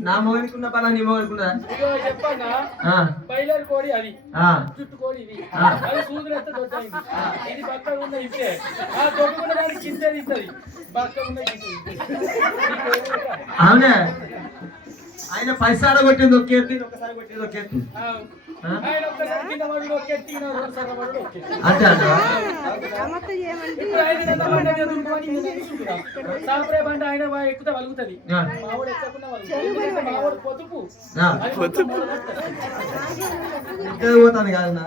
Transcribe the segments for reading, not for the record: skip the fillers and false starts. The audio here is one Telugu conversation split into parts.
నా మొగనికి ఉన్న పని నీ మొగనికి ఉన్నదా చెప్పన్నా బయలర్ కోడి అది జుట్టు కోడి ఇది అది సూదులు ఎత్త దొడ్డైంది ఇది పక్క ఉన్న ఇదే ఆ దొడ్డుకున్న దానికి కింద ఇస్తుంది పక్క ఉన్న అవునే ఆయన పైసాల కొట్టింది ఒకేది ఒకసారి కొట్టింది ఒకేది ఆయన ఎక్కుతా వలుగుతుంది మావాడు ఎక్కకుండా మావాడు పొదుపు పోతాను కాదు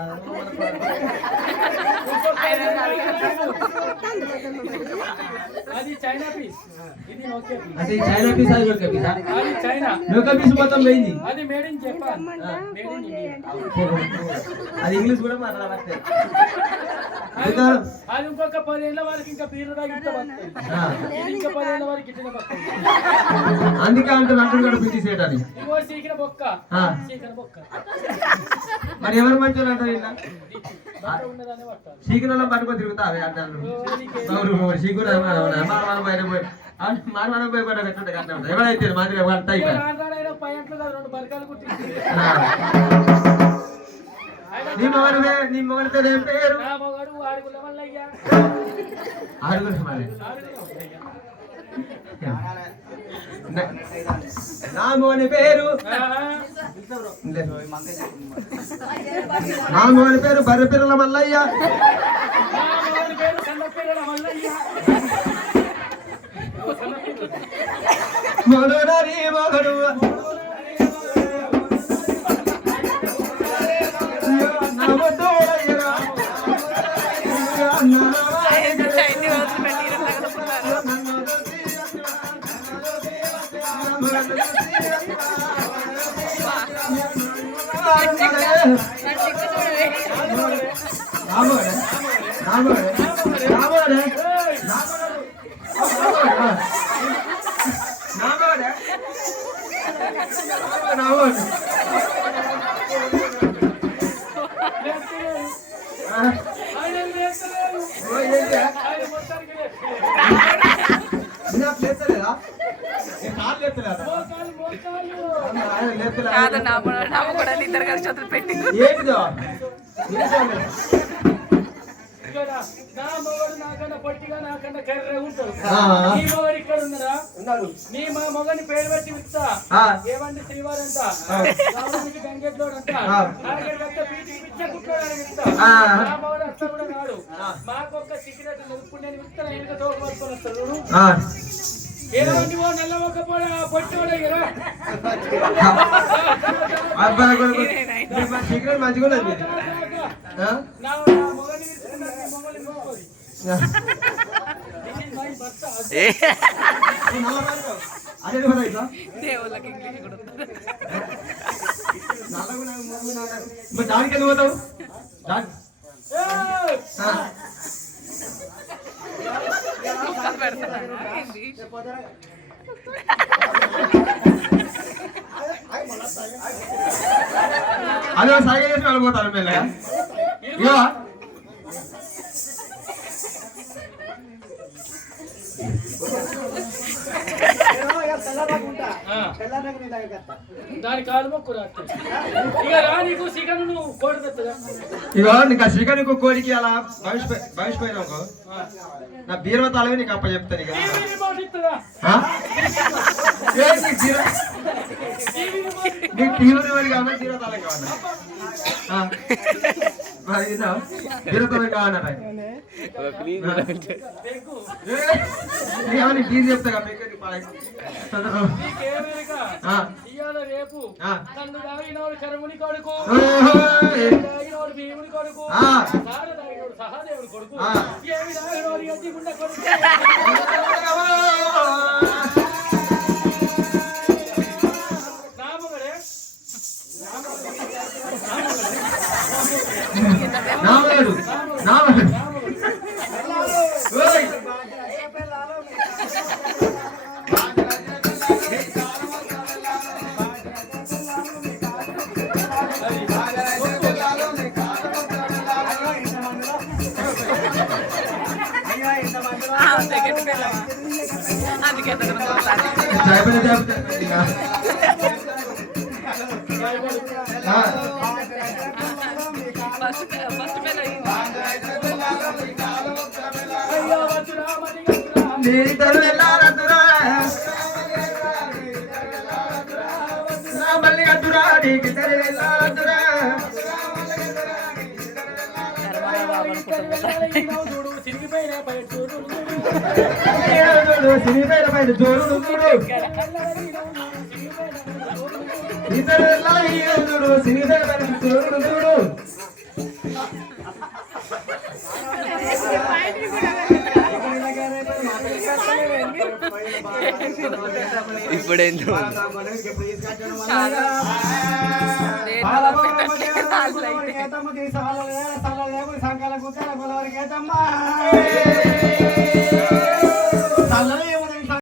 అది చైనా పీస్ ఇది అది చైనా పీస్ అది లోక పీస్ అది చైనా లోక పీస్ మొత్తం పోయింది అది made in Japan made in India అది ఇంగ్లీష్ కూడా మాట్లాడవచ్చు అది ఇంకొక 10 ఏళ్ల వరకు ఇంకా బీరు తాగితే బతుకుతుంది ఇంకా 10 ఏళ్ల వరకు ఇట్లనే బతుకుతుంది అందుకే అంటారు కూడా పిటి చేయడాని ఇగో సీకిన బొక్క సీకిన బొక్క మరి ఎవరు మంచోళ్ళు అంటారు ఇలా బాగా ఉన్నదానే పట్టాలి సీకినలో పట్టుకొని తిరుగుతావే అంటారు సీకురా మారవాన బయట పోయి మారవాన పోయి పడ్డ కట్టుంటే కట్ట ఎవరైతే మాదిరి వాళ్ళ టైప్ నీ మొగని పేరు ఏం పేరు ఆరుగురు నా మొగని పేరు నా మొగని పేరు బర్రె పిల్లల మల్లయ్య మొగడని మొగడు నీ మా మొగని పేరు పెట్టి విత్తా ఏమంటే శ్రీవారంట గంగెట్లోడంట మాకొక్క సిగరెట్ ఇప్పుడు నేను విత్తన ఎనుక తోక పట్టుకొని వస్తాను ఏమండి ఓ నల్ల ఒక పొట్టోడ మంచిగా దానికి ఎందుకు పోతావు అదే సాగే చేసి వెళ్ళిపోతారు మెల్లగా ఇగో దాని కాలు మొక్కు ఇక రా నీకు చికెన్ నువ్వు కోడి తెస్తుందా ఇగో నీకు ఆ చికెన్ కోడికి అలా భవిష్యపోయినావు నా బీరవ తాళవి నీకు అప్ప చెప్తాను ఇక నీకు టీవీ వాడి కావాలి బీరవ తాళం కావాలా బీరవ తాళం కావాలట ప్లీజ్ చెప్తా రేపు కరుముని కొడుకు భీముని కొడుకు సహాదేవుని కొడుకు ఏమి గుండె కొడుకు నామడు నామడు భయపడే చెప్తా నీతరు వెళ్ళారదురా మళ్ళీ అద్దురా నీకు తరి వెళ్ళారదురా చిరిగిపోయిన బయట సినిపైన పైన జోరుడు ఇతరు వెళ్ళాడు సినిపైన పైన జోరుడు చూడు ఇప్పుడు ఎందుకు సంకాల